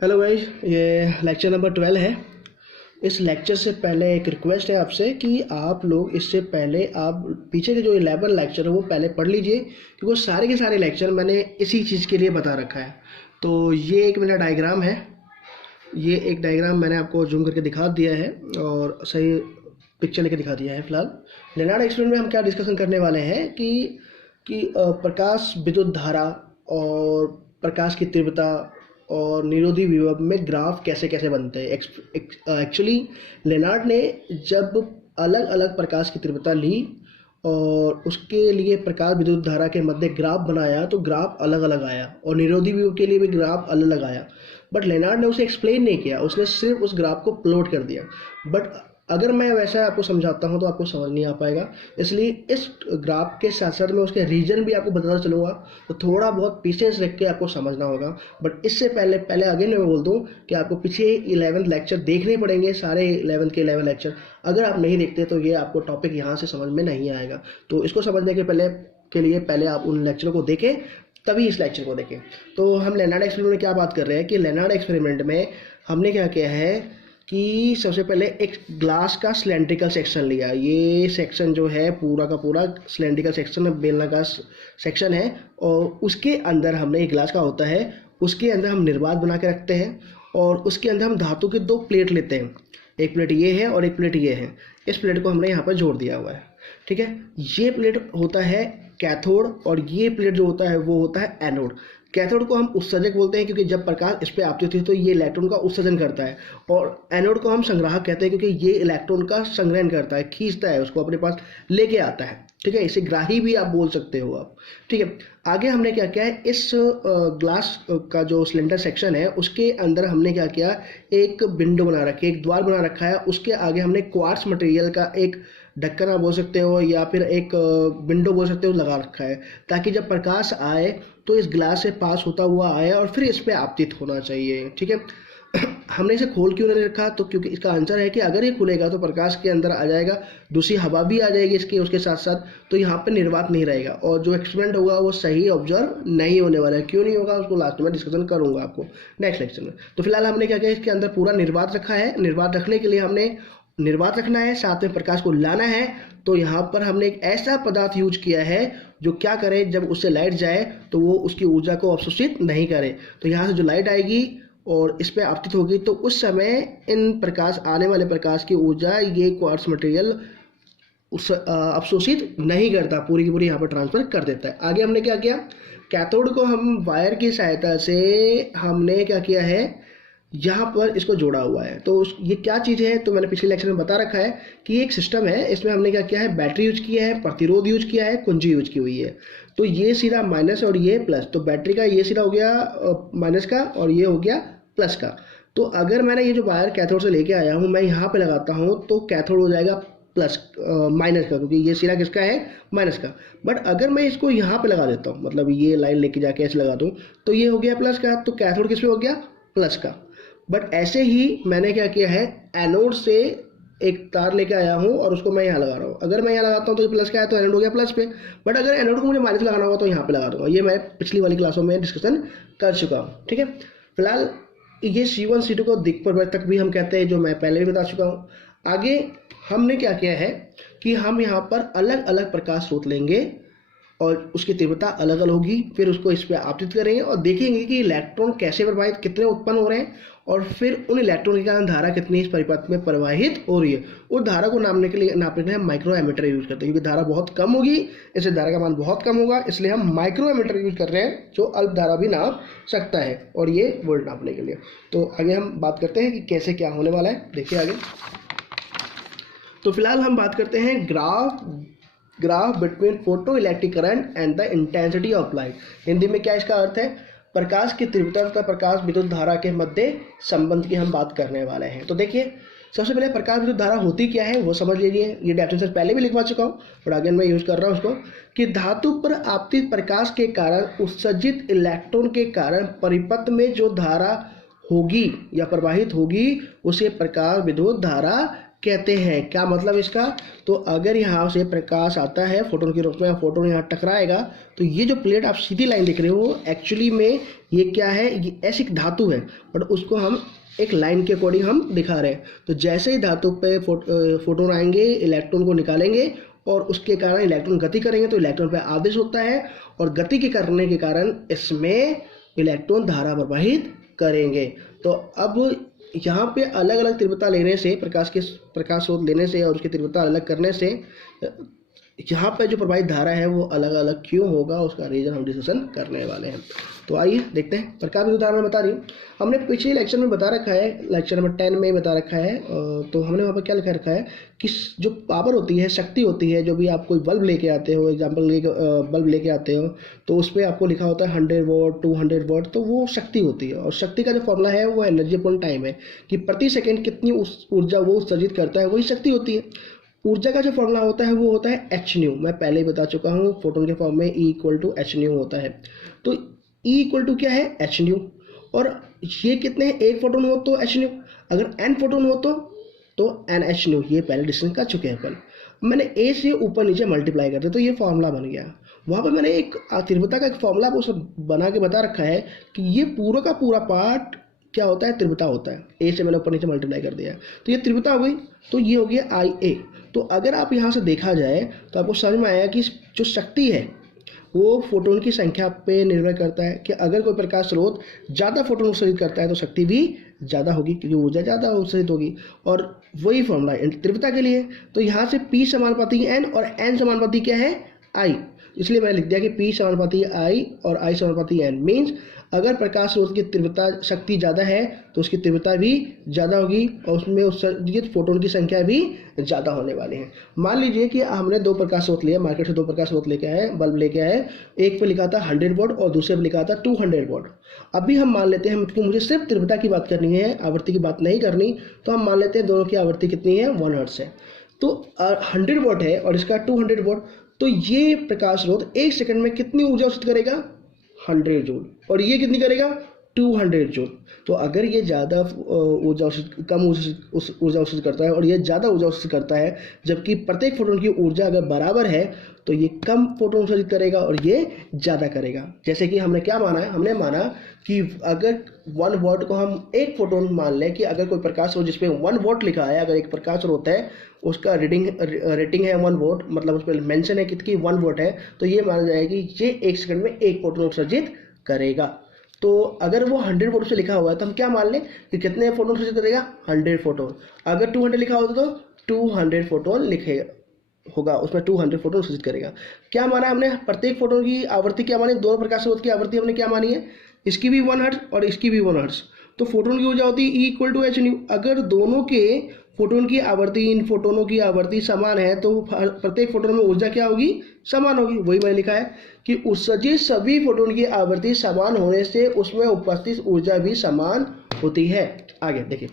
Hello guys, ये lecture number 12 है। इस लेक्चर से पहले एक रिक्वेस्ट है आपसे कि आप लोग इससे पहले आप पीछे के जो 11 लेक्चर है वो पहले पढ़ लीजिए, क्योंकि वो सारे के सारे लेक्चर मैंने इसी चीज़ के लिए बता रखा है। तो ये एक मेरा डायग्राम है, ये एक डायग्राम मैंने आपको जूम करके दिखा दिया है और सही पिक्चर लेके दिखा दिया है। फिलहाल लेनार्ड एक्सपेरिमेंट में हम क्या डिस्कशन करने वाले हैं कि प्रकाश विद्युत धारा और प्रकाश की तीव्रता और निरोधी विभव में ग्राफ कैसे कैसे बनते हैं। एक्चुअली लेनार्ड ने जब अलग अलग प्रकाश की तीव्रता ली और उसके लिए प्रकाश विद्युत धारा के मध्य ग्राफ बनाया तो ग्राफ अलग अलग आया, और निरोधी विभव के लिए भी ग्राफ अलग अलग आया। बट लेनार्ड ने उसे एक्सप्लेन नहीं किया, उसने सिर्फ उस ग्राफ को प्लॉट कर दिया। बट अगर मैं वैसा आपको समझाता हूँ तो आपको समझ नहीं आ पाएगा, इसलिए इस ग्राफ के साथ साथ मैं उसके रीजन भी आपको बताता चलूँगा, तो थोड़ा बहुत पेशेंस रख के आपको समझना होगा। बट इससे पहले अगेन मैं बोल दूँ कि आपको पीछे 11 लेक्चर देखने पड़ेंगे, सारे 11 के 11 लेक्चर। अगर आप नहीं देखते तो ये आपको टॉपिक यहाँ से समझ में नहीं आएगा। तो इसको समझने के लिए पहले आप उन लेक्चरों को देखें, तभी इस लेक्चर को देखें। तो हम लेनार्ड एक्सपेरिमेंट में क्या बात कर रहे हैं कि लेनार्ड एक्सपेरिमेंट में हमने क्या किया है कि सबसे पहले एक ग्लास का सिलेंड्रिकल सेक्शन लिया। ये सेक्शन जो है पूरा का पूरा सिलेंड्रिकल सेक्शन, बेलनाकार सेक्शन है, और उसके अंदर हमने एक ग्लास का होता है, उसके अंदर हम निर्वात बना के रखते हैं और उसके अंदर हम धातु के 2 प्लेट लेते हैं। एक प्लेट ये है और एक प्लेट ये है। इस प्लेट को हमने यहाँ पर जोड़ दिया हुआ है, ठीक है। ये प्लेट होता है कैथोड और ये प्लेट जो होता है वो होता है एनोड। कैथोड को हम उत्सर्जक बोलते हैं क्योंकि जब प्रकाश इस पर आपतित होती है तो ये इलेक्ट्रॉन का उत्सर्जन करता है, और एनोड को हम संग्राहक कहते हैं क्योंकि ये इलेक्ट्रॉन का संग्रहण करता है, खींचता है, उसको अपने पास लेके आता है, ठीक है। इसे ग्राही भी आप बोल सकते हो आप, ठीक है। आगे हमने क्या किया है, इस ग्लास का जो सिलेंडर सेक्शन है उसके अंदर हमने क्या किया, एक विंडो बना रखी है, एक द्वार बना रखा है। उसके आगे हमने क्वार्ट्ज मटेरियल का एक ढक्कन आप बोल सकते हो या फिर एक विंडो बोल सकते हो लगा रखा है, ताकि जब प्रकाश आए तो इस ग्लास से पास होता हुआ आए और फिर इस पर आपतित होना चाहिए, ठीक है। हमने इसे खोल क्यों नहीं रखा, तो क्योंकि इसका आंसर है कि अगर ये खुलेगा तो प्रकाश के अंदर आ जाएगा, दूसरी हवा भी आ जाएगी उसके साथ साथ, तो यहाँ पर निर्वात नहीं रहेगा और जो एक्सपेरिमेंट होगा वो सही ऑब्जर्व नहीं होने वाला है। क्यों नहीं होगा उसको लास्ट में डिस्कशन करूंगा आपको नेक्स्ट लेक्चर में। तो फिलहाल हमने क्या किया, इसके अंदर पूरा निर्वात रखा है। निर्वात रखने के लिए हमने निर्वात रखना है, साथ में प्रकाश को लाना है, तो यहाँ पर हमने एक ऐसा पदार्थ यूज किया है जो क्या करे, जब उससे लाइट जाए तो वो उसकी ऊर्जा को अवशोषित नहीं करे। तो यहाँ से जो लाइट आएगी और इस पर आपतित होगी तो उस समय इन प्रकाश आने वाले प्रकाश की ऊर्जा ये क्वार्ट्ज मटेरियल उस अवशोषित नहीं करता, पूरी की पूरी यहाँ पर ट्रांसफर कर देता है। आगे हमने क्या किया, कैथोड को हम वायर की सहायता से हमने क्या किया है, यहाँ पर इसको जोड़ा हुआ है। तो ये क्या चीज़ है, तो मैंने पिछले लेक्चर में बता रखा है कि ये एक सिस्टम है। इसमें हमने क्या किया है, बैटरी यूज किया है, प्रतिरोध यूज किया है, कुंजी यूज की हुई है। तो ये सीधा माइनस और ये प्लस, तो बैटरी का ये सीधा हो गया माइनस का और ये हो गया प्लस का। तो अगर मैंने ये जो वायर कैथोड से लेके आया हूँ मैं यहाँ पे लगाता हूँ तो कैथोड हो जाएगा प्लस माइनस का, क्योंकि ये सिरा किसका है, माइनस का। बट अगर मैं इसको यहाँ पे लगा देता हूँ, मतलब ये लाइन लेके जाके ऐसे लगा दूँ तो ये हो गया प्लस का, तो कैथोड किस पे हो गया, प्लस का। बट ऐसे ही मैंने क्या किया है, एनोड से एक तार लेके आया हूँ और उसको मैं यहाँ लगा रहा हूँ। अगर मैं यहाँ लगाता हूँ तो ये प्लस का है तो एनोड हो गया प्लस पे। बट अगर एनोड को मुझे माइनस लगाना होगा तो यहाँ पे लगा दूंगा। ये मैं पिछली वाली क्लासों में डिस्कशन कर चुका हूँ, ठीक है। फिलहाल ये C1 C2 को दिक्परिवर्तक भी हम कहते हैं, जो मैं पहले भी बता चुका हूँ। आगे हमने क्या किया है कि हम यहाँ पर अलग अलग प्रकाश स्रोत लेंगे और उसकी तीव्रता अलग अलग होगी, फिर उसको इस पर आपतित करेंगे और देखेंगे कि इलेक्ट्रॉन कैसे प्रवाहित, कितने उत्पन्न हो रहे हैं, और फिर उन इलेक्ट्रॉन के कारण धारा कितनी इस परिपथ में प्रवाहित हो रही है। उस धारा को नापने के लिए हम माइक्रो एमीटर यूज करते हैं, क्योंकि धारा बहुत कम होगी, इससे धारा का मान बहुत कम होगा, इसलिए हम माइक्रो एमीटर यूज कर रहे हैं जो अल्प धारा भी नाप सकता है, और ये वोल्ट नापने के लिए। तो आगे हम बात करते हैं कि कैसे क्या होने वाला है, देखिए आगे। तो फिलहाल हम बात करते हैं graph between photo electric current and the intensity of light. Hindi में क्या इसका अर्थ है, प्रकाश की तीव्रता तथा प्रकाश विद्युत धारा के मध्य संबंध की हम बात करने वाले हैं। तो देखिए सबसे पहले प्रकाश विद्युत धारा होती क्या है वो समझ लीजिए। ये डेफिनेशन पहले भी लिखवा चुका हूँ और अगेन मैं यूज कर रहा हूँ उसको, कि धातु पर आपतित प्रकाश के कारण उत्सर्जित इलेक्ट्रॉन के कारण परिपथ में जो धारा होगी या प्रवाहित होगी उसे प्रकाश विद्युत धारा कहते हैं। क्या मतलब इसका, तो अगर यहाँ से प्रकाश आता है फोटोन के रूप में, फोटोन यहाँ टकराएगा तो ये जो प्लेट आप सीधी लाइन देख रहे हो एक्चुअली में ये क्या है, ये ऐसी धातु है बट उसको हम एक लाइन के अकॉर्डिंग हम दिखा रहे हैं। तो जैसे ही धातु पे फोटोन आएंगे, इलेक्ट्रॉन को निकालेंगे और उसके कारण इलेक्ट्रॉन गति करेंगे तो इलेक्ट्रॉन पे आवेश होता है और गति के करने के कारण इसमें इलेक्ट्रॉन धारा प्रवाहित करेंगे। तो अब यहाँ पे अलग अलग तीव्रता लेने से, प्रकाश स्रोत लेने से और उसकी तीव्रता अलग करने से यहाँ पे जो प्रवाहित धारा है वो अलग अलग क्यों होगा, उसका रीजन हम डिस्कशन करने वाले हैं। तो आइए देखते हैं। प्रकाश के उदाहरण बता रही हूँ, हमने पिछले लेक्चर में बता रखा है, लेक्चर नंबर 10 में बता रखा है। तो हमने वहाँ पर क्या लिखा रखा है कि जो पावर होती है, शक्ति होती है, जो भी आप कोई बल्ब लेके आते हो, एग्जाम्पल बल्ब लेके आते हो तो उस पर आपको लिखा होता है 100 वॉट 200 वॉट, तो वो शक्ति होती है। और शक्ति का जो फॉर्मूला है वो एनर्जी अपॉन टाइम है कि प्रति सेकेंड कितनी ऊर्जा वो उत्सर्जित करता है, वही शक्ति होती है। ऊर्जा का जो फॉर्मूला होता है वो होता है एच न्यू, मैं पहले ही बता चुका हूँ, फोटोन के फॉर्म में E equal to H nu होता है। तो ई इक्वल टू क्या है, एच न्यू। और ये कितने हैं, एक फोटोन हो तो एच न्यू, अगर एन फोटोन हो तो एन एच न्यू। ये पहले डिस्कस कर चुके हैं अपन। मैंने ए से ऊपर नीचे मल्टीप्लाई कर दिया तो ये फॉर्मूला बन गया। वहाँ पर मैंने एक तीव्रता का एक फॉर्मूला वो सब बना के बता रखा है कि ये पूरा का पूरा पार्ट क्या होता है, तीव्रता होता है। ए से मैंने ऊपर नीचे मल्टीप्लाई कर दिया तो ये तीव्रता हो गई, तो ये हो गया आई ए। तो अगर आप यहाँ से देखा जाए तो आपको समझ में आया कि जो शक्ति है वो फोटोन की संख्या पे निर्भर करता है कि अगर कोई प्रकाश स्रोत ज़्यादा फोटोन उत्सर्जित करता है तो शक्ति भी ज़्यादा होगी क्योंकि ऊर्जा ज़्यादा उत्सर्जित होगी। और वही फॉर्मूला तीव्रता के लिए। तो यहाँ से P समानुपाती एन और एन समानुपाती क्या है, आई। इसलिए मैंने लिख दिया कि P समानुपाती आई और आई समानुपाती एन। मीन्स अगर प्रकाश स्रोत की तीव्रता शक्ति ज़्यादा है तो उसकी तीव्रता भी ज़्यादा होगी और उसमें उत्सर्जित फोटोन की संख्या भी ज़्यादा होने वाली है। मान लीजिए कि हमने दो प्रकाश स्रोत लिए, मार्केट से दो प्रकाश स्रोत लेके आए, बल्ब लेके आए, एक पे लिखा था 100 वॉट और दूसरे पे लिखा था 200 वॉट। अभी हम मान लेते हैं कि मुझे सिर्फ तीव्रता की बात करनी है, आवृत्ति की बात नहीं करनी, तो हम मान लेते हैं दोनों की आवृत्ति कितनी है, 1 हर्ट्ज है। तो 100 वॉट है और इसका 200 वॉट, तो ये प्रकाश स्रोत 1 सेकंड में कितनी ऊर्जा उत्सर्जित करेगा, 100 जूल, और ये कितनी करेगा, 200 जूल। तो अगर ये ज़्यादा ऊर्जा कम ऊर्जा उत्सर्जित करता है और ये ज़्यादा ऊर्जा उत्सर्जित करता है, जबकि प्रत्येक फोटोन की ऊर्जा अगर बराबर है तो ये कम फोटोन उत्सर्जित करेगा और ये ज़्यादा करेगा। जैसे कि हमने क्या माना है, हमने माना कि अगर 1 वॉट को हम एक फोटोन मान लें कि अगर कोई प्रकाश स्रोत जिसपे 1 वॉट लिखा है, अगर एक प्रकाश स्रोत है उसका रेटिंग है 1 वॉट, मतलब उस पर मेंशन है कितनी 1 वॉट है, तो ये माना जाएगा कि ये 1 सेकंड में 1 फोटोन उत्सर्जित करेगा। तो अगर वो 100 फोटोन से लिखा हुआ है तो हम क्या मान लें कि कितने फोटोन उत्सर्जित करेगा, 100 फोटोन। अगर 200 लिखा होता तो 200 फोटोन लिखेगा होगा, उसमें 200 फोटोन उत्सर्जित करेगा। क्या माना हमने, प्रत्येक फोटोन की आवृत्ति क्या मानी, दोनों प्रकाश स्रोत की आवृत्ति हमने क्या मानी है, इसकी भी 1 हर्ट्ज और इसकी भी 1 हर्ट्ज। तो फोटोन की ऊर्जा होती है E equal to H nu. अगर दोनों के फोटोन की आवृत्ति, इन फोटोनों की आवृत्ति समान है तो प्रत्येक फोटोन में ऊर्जा क्या होगी, समान होगी। वही मैंने लिखा है कि उत्सर्जित सभी फोटोन की आवृत्ति समान होने से उसमें उपस्थित ऊर्जा भी समान होती है। आगे देखिए,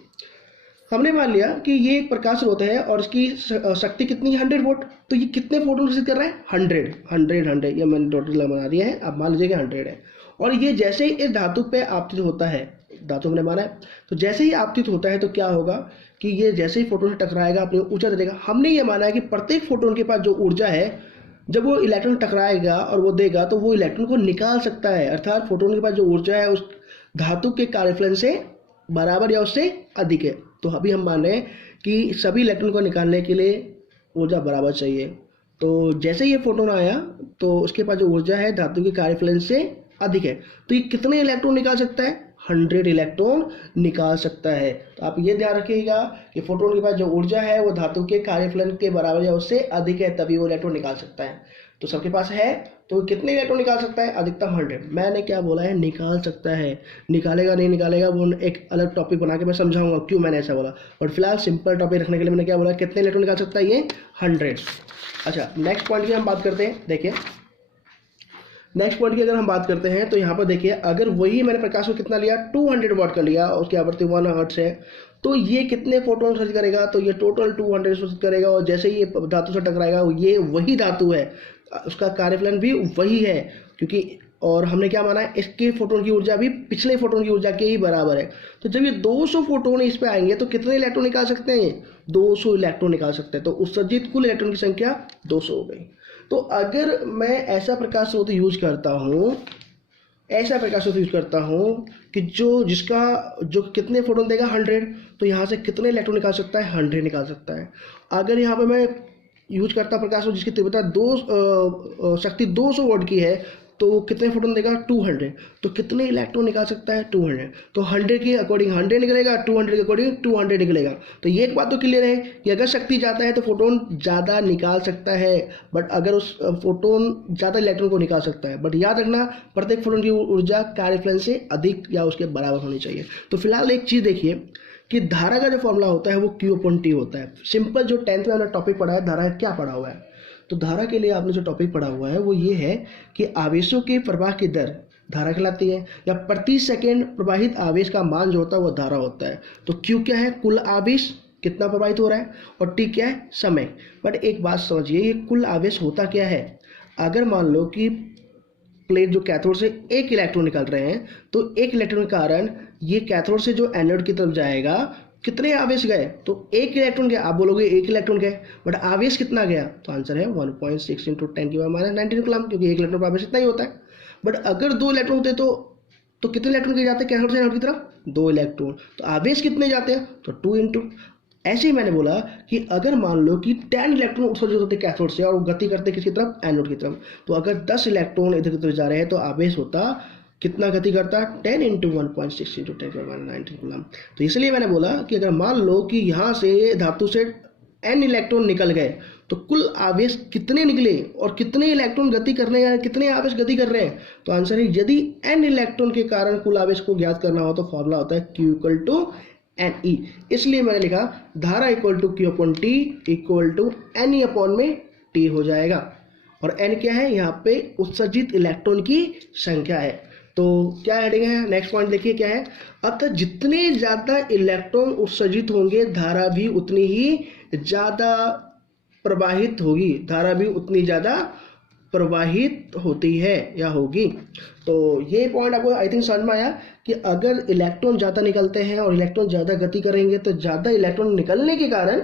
हमने मान लिया कि ये एक प्रकाश स्रोत है और इसकी शक्ति कितनी है, 100 वोट। तो ये कितने फोटोन उत्सर्जित कर रहा है, 100। ये मैंने टोटल बना दिया है, अब मान लीजिए कि 100 है। और ये जैसे ही इस धातु पे आपतित होता है, धातु हमने माना है, तो जैसे ही आपतित होता है तो क्या होगा कि ये जैसे ही फोटोन से टकराएगा अपनी ऊर्जा दे देगा। हमने ये माना है कि प्रत्येक फोटोन के पास जो ऊर्जा है, जब वो इलेक्ट्रॉन टकराएगा और वो देगा तो वो इलेक्ट्रॉन को निकाल सकता है, अर्थात फोटोन के पास जो ऊर्जा है उस धातु के कार्यफलन से बराबर या उससे अधिक है। तो अभी हम मान रहे हैं कि सभी इलेक्ट्रॉन को निकालने के लिए ऊर्जा बराबर चाहिए। तो जैसे ये फोटोन आया तो उसके पास जो ऊर्जा है धातु के कार्यफलन से अधिक है, तो ये कितने इलेक्ट्रॉन निकाल सकता है, 100 इलेक्ट्रॉन निकाल सकता है। तो आप ये ध्यान रखिएगा कि फोटोन के पास जो ऊर्जा है वो धातु के कार्यफलन के बराबर या उससे अधिक है, तभी वो इलेक्ट्रॉन निकाल सकता है। तो सबके पास है तो कितने इलेक्ट्रॉन निकाल सकता है, अधिकतम 100। मैंने क्या बोला है, निकाल सकता है, निकालेगा नहीं निकालेगा वो एक अलग टॉपिक बना के मैं समझाऊंगा क्यों मैंने ऐसा बोला। और फिलहाल सिंपल टॉपिक रखने के लिए मैंने क्या बोला, कितने इलेक्ट्रॉन निकाल सकता है, ये 100। अच्छा, नेक्स्ट पॉइंट की हम बात करते हैं। देखिए नेक्स्ट पॉइंट की अगर हम बात करते हैं तो यहाँ पर देखिए, अगर वही मैंने प्रकाश को कितना लिया, 200 वॉट का लिया, उसकी आवृत्ति 1 हर्ट्ज है, तो ये कितने फोटोन उत्सर्जित करेगा, तो ये टोटल 200 उत्सर्जित करेगा। और जैसे ही ये धातु से टकराएगा, ये वही धातु है, उसका कार्यफलन भी वही है, क्योंकि और हमने क्या माना है, इसके फोटोन की ऊर्जा भी पिछले फोटोन की ऊर्जा के ही बराबर है। तो जब ये 200 फोटोन इस पे आएंगे तो कितने इलेक्ट्रॉन निकाल सकते हैं, 200 इलेक्ट्रॉन निकाल सकते हैं। तो उत्सर्जित कुल इलेक्ट्रॉन की संख्या 200 हो गई। तो अगर मैं ऐसा प्रकाश स्रोत यूज करता हूँ ऐसा प्रकाश स्रोत यूज करता हूँ कि जो कितने फोटोन देगा 100, तो यहाँ से कितने इलेक्ट्रॉन निकाल सकता है, 100 निकाल सकता है। अगर यहाँ पे मैं यूज करता प्रकाश स्रोत जिसकी तीव्रता शक्ति 200 वोल्ट की है, तो वो कितने फोटोन देगा, 200, तो कितने इलेक्ट्रॉन निकाल सकता है, 200। तो 100 के अकॉर्डिंग 100 निकलेगा, 200 के अकॉर्डिंग 200 निकलेगा। तो ये एक बात तो क्लियर है कि अगर शक्ति ज़्यादा है तो फोटोन ज़्यादा निकाल सकता है, बट अगर उस फोटोन ज़्यादा इलेक्ट्रॉन को निकाल सकता है। बट याद रखना, प्रत्येक फोटोन की ऊर्जा कार्य फलन से अधिक या उसके बराबर होनी चाहिए। तो फिलहाल एक चीज़ देखिए कि धारा का जो फॉर्मूला होता है वो Q/T होता है। सिंपल, जो 10th में हमने टॉपिक पढ़ा है, धारा क्या पढ़ा हुआ है, तो धारा के लिए आपने जो टॉपिक पढ़ा हुआ है वो ये है कि आवेशों के प्रवाह की दर धारा कहलाती है, या प्रति सेकंड प्रवाहित आवेश का मान जो होता है वो धारा होता है। तो Q क्या है, कुल आवेश कितना प्रवाहित हो रहा है, और T क्या है, समय। बट एक बात समझिए, ये कुल आवेश होता क्या है। अगर मान लो कि प्लेट जो कैथोड से एक इलेक्ट्रॉन निकल रहे हैं, तो एक इलेक्ट्रॉन के कारण ये कैथोड से जो एनोड की तरफ जाएगा, कितने आवेश गए, तो एक इलेक्ट्रॉन गया। आप बोलोगे एक इलेक्ट्रॉन गए, बट आवेश कितना गया, तो आंसर है 1.6 × 10⁻⁻⁹ कूलम, क्योंकि एक इलेक्ट्रॉन का आवेश इतना ही होता है। बट अगर 2 इलेक्ट्रॉन होते तो कितने इलेक्ट्रॉन के जाते हैं कैथोड से एनोड की तरफ, 2 इलेक्ट्रॉन। तो आवेश कितने जाते हैं, तो 2 × ऐसे ही मैंने बोला कि अगर मान लो कि 10 इलेक्ट्रॉन उत्सर्जित होते कैथोड से और वो गति करते किसकी तरफ, एनोड की तरफ, तो अगर 10 इलेक्ट्रॉन इधर की तरफ जा रहे हैं तो आवेश होता कितना, गति करता 10 × 1.6 × 10⁻⁹ कूलम। तो इसलिए मैंने बोला कि अगर मान लो कि यहाँ से धातु से n इलेक्ट्रॉन निकल गए, तो कुल आवेश कितने निकले और कितने इलेक्ट्रॉन गति कर रहे हैं, कितने आवेश गति कर रहे हैं। तो आंसर है, यदि n इलेक्ट्रॉन के कारण कुल आवेश को ज्ञात करना हो तो फॉर्मूला होता है Q = NE। इसलिए मैंने लिखा धारा Q/T = NE/T हो जाएगा। और n क्या है, यहाँ पे उत्सर्जित इलेक्ट्रॉन की संख्या है। तो क्या हेडिंग है, नेक्स्ट पॉइंट देखिए क्या है। अतः जितने ज़्यादा इलेक्ट्रॉन उत्सर्जित होंगे, धारा भी उतनी ही ज़्यादा प्रवाहित होगी, धारा भी उतनी ज़्यादा प्रवाहित होती है या होगी। तो ये पॉइंट आपको आई थिंक समझ में आया कि अगर इलेक्ट्रॉन ज़्यादा निकलते हैं और इलेक्ट्रॉन ज़्यादा गति करेंगे, तो ज़्यादा इलेक्ट्रॉन निकलने के कारण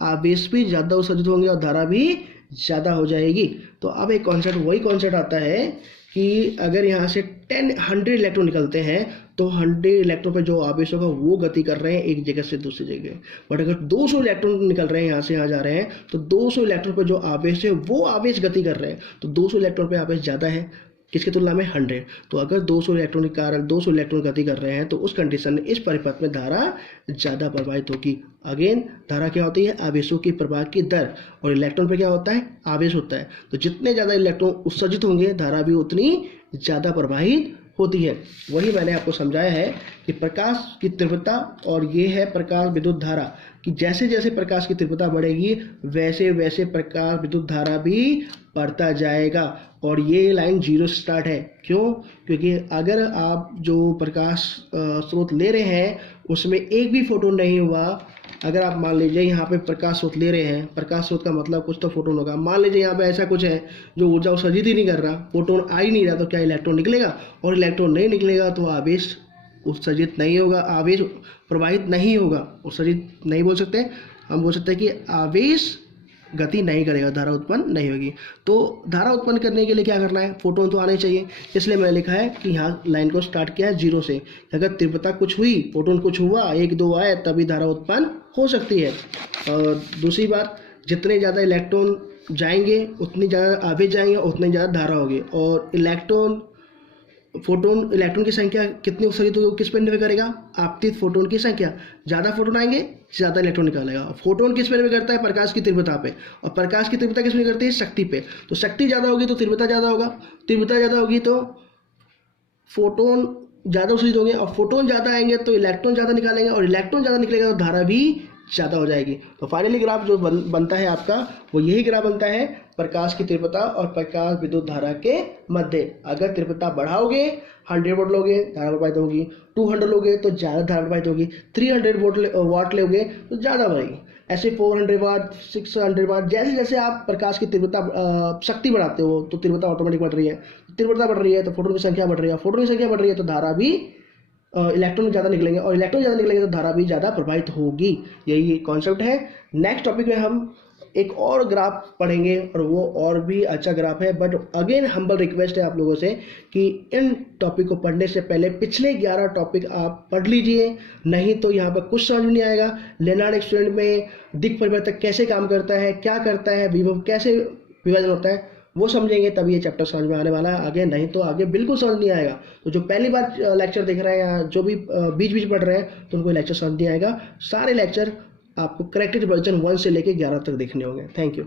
आवेश भी ज़्यादा उत्सर्जित होंगे और धारा भी ज़्यादा हो जाएगी। तो अब एक कॉन्सेप्ट, वही कॉन्सेप्ट आता है कि अगर यहाँ से 100 इलेक्ट्रॉन निकलते हैं, तो 100 इलेक्ट्रॉन पर जो आवेश होगा वो गति कर रहे हैं एक जगह से दूसरी जगह। बट अगर 200 इलेक्ट्रॉन निकल रहे हैं यहाँ से यहाँ जा रहे हैं, तो 200 इलेक्ट्रॉन पर जो आवेश है वो आवेश गति कर रहे हैं। तो 200 इलेक्ट्रॉन पर आवेश ज़्यादा है किसकी तुलना में, 100। तो अगर 200 इलेक्ट्रॉन के कारण 200 इलेक्ट्रॉन गति कर रहे हैं, तो उस कंडीशन में इस परिपथ में धारा ज़्यादा प्रवाहित होगी। अगेन, धारा क्या होती है, आवेशों की प्रवाह की दर, और इलेक्ट्रॉन पे क्या होता है, आवेश होता है। तो जितने ज़्यादा इलेक्ट्रॉन उत्सर्जित होंगे, धारा भी उतनी ज़्यादा प्रवाहित होती है। वही मैंने आपको समझाया है कि प्रकाश की तीव्रता, और ये है प्रकाश विद्युत धारा, कि जैसे जैसे प्रकाश की तीव्रता बढ़ेगी वैसे वैसे प्रकाश विद्युत धारा भी बढ़ता जाएगा। और ये लाइन 0 से स्टार्ट है। क्यों, क्योंकि अगर आप जो प्रकाश स्रोत ले रहे हैं उसमें एक भी फोटोन नहीं हुआ, अगर आप मान लीजिए यहाँ पे प्रकाश स्रोत ले रहे हैं, प्रकाश स्रोत का मतलब कुछ तो फोटोन होगा। मान लीजिए यहाँ पे ऐसा कुछ है जो ऊर्जा उत्सर्जित ही नहीं कर रहा, फोटोन आ ही नहीं रहा, तो क्या इलेक्ट्रॉन निकलेगा, और इलेक्ट्रॉन नहीं निकलेगा तो आवेश उत्सर्जित नहीं होगा, आवेश प्रवाहित नहीं होगा। उत्सर्जित नहीं बोल सकते, हम बोल सकते हैं कि आवेश गति नहीं करेगा, धारा उत्पन्न नहीं होगी। तो धारा उत्पन्न करने के लिए क्या करना है, फोटोन तो आने चाहिए। इसलिए मैंने लिखा है कि यहाँ लाइन को स्टार्ट किया है 0 से। अगर तीव्रता कुछ हुई, फोटोन कुछ हुआ, 1-2 आए, तभी धारा उत्पन्न हो सकती है। और दूसरी बात, जितने ज़्यादा इलेक्ट्रॉन जाएंगे उतनी ज़्यादा आवेश जाएंगे, उतनी ज़्यादा धारा होगी। और इलेक्ट्रॉन की संख्या कितनी उत्सर्जित होगी किस पर निर्भर करेगा, आपतित फोटोन की संख्या। ज़्यादा फोटोन आएंगे, ज़्यादा इलेक्ट्रॉन निकालेगा। फोटोन किस पर निर्भर करता है, प्रकाश की तीव्रता पे, और प्रकाश की तीव्रता किस पर करती है, शक्ति पे। तो शक्ति ज़्यादा होगी तो तीव्रता ज़्यादा होगा, तीव्रता ज़्यादा होगी तो फोटोन ज़्यादा उत्सर्जित होंगे, और फोटोन ज़्यादा आएंगे तो इलेक्ट्रॉन ज़्यादा निकालेंगे, और इलेक्ट्रॉन ज़्यादा निकलेगा तो धारा भी ज़्यादा हो जाएगी। तो फाइनली ग्राफ जो बनता है आपका, वो यही ग्राफ बनता है प्रकाश की तीव्रता और प्रकाश विद्युत धारा के मध्य। अगर तीव्रता बढ़ाओगे, 100 वोल्ट लोगे, धारा प्रवाहित होगी। 200 लोगे तो ज़्यादा धारा प्रवाहित होगी। 300 वाट लोगे तो ज़्यादा बढ़ेगी। ऐसे 400 वाट, 600 वाट, जैसे जैसे आप प्रकाश की तीव्रता शक्ति बढ़ाते हो तो तीव्रता ऑटोमेटिक बढ़ रही है। तीव्रता बढ़ रही है तो फोटोन की संख्या बढ़ रही है, फोटोन की संख्या बढ़ रही है तो धारा भी, इलेक्ट्रॉन ज़्यादा निकलेंगे, और इलेक्ट्रॉन ज़्यादा निकलेंगे तो धारा भी ज़्यादा प्रवाहित होगी। यही कॉन्सेप्ट है। नेक्स्ट टॉपिक में हम एक और ग्राफ पढ़ेंगे और वो और भी अच्छा ग्राफ है। बट अगेन हम्बल रिक्वेस्ट है आप लोगों से कि इन टॉपिक को पढ़ने से पहले पिछले 11 टॉपिक आप पढ़ लीजिए, नहीं तो यहाँ पर कुछ समझ नहीं आएगा। लेनार्ड एक्सपेरिमेंट में दिक् परिवर्तक कैसे काम करता है, क्या करता है, विभव कैसे विभाजन होता है, वो समझेंगे तभी ये चैप्टर समझ में आने वाला है आगे, नहीं तो आगे बिल्कुल समझ नहीं आएगा। तो जो पहली बार लेक्चर देख रहे हैं या जो भी बीच बीच पढ़ रहे हैं तो उनको लेक्चर समझ नहीं आएगा। सारे लेक्चर आपको करेक्टेड वर्जन 1 से लेके 11 तक देखने होंगे। Thank you.